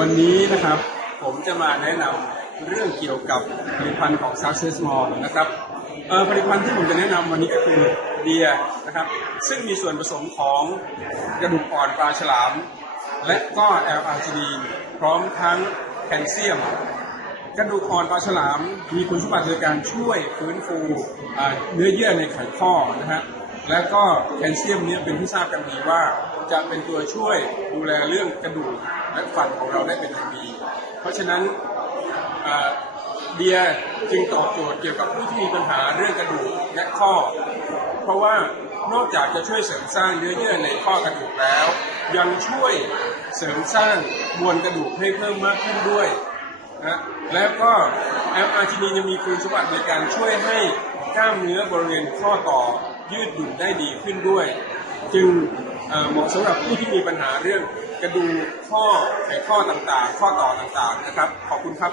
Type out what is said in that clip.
วันนี้นะครับผมจะมาแนะนำเรื่องเกี่ยวกับผลิตภัณฑ์ของ Success Mall นะครับผลิตภัณฑ์ที่ผมจะแนะนำวันนี้ก็คือเดียนะครับ ซึ่งมีส่วนผสมของกระดูกอ่อนปลาฉลาม และก็แอลอาร์จินีนพร้อมทั้งแคลเซียม กระดูกอ่อนปลาฉลาม มีคุณสมบัติในการช่วยฟื้นฟูเนื้อเยื่อในไขข้อนะฮะและก็แคลเซียมเนี้เป็นที่ทราบกันดีว่าจะเป็นตัวช่วยดูแลเรื่องกระดูก และฟันของเราได้เป็นอย่างดี เพราะฉะนั้นเบียร์จึงตอบโจทย์เกี่ยวกับผู้ที่มีปัญหาเรื่องกระดูกและข้อ เพราะว่านอกจากจะช่วยเสริมสร้างเนื้อเยื่อในข้อกระดูกแล้ว ยังช่วยเสริมสร้างมวลกระดูกให้เพิ่มมากขึ้นด้วยนะแล้วก็แอลอาร์จินียังมีคุณสมบัติในการช่วยให้กล้ามเนื้อบริเวณข้อต่อยืดหยุ่นได้ดีขึ้นด้วย จึงเหมาะสำหรับผู้ที่มีปัญหาเรื่อง จะดูข้อไขข้อต่างๆ ข้อต่อต่างๆนะครับ ขอบคุณครับ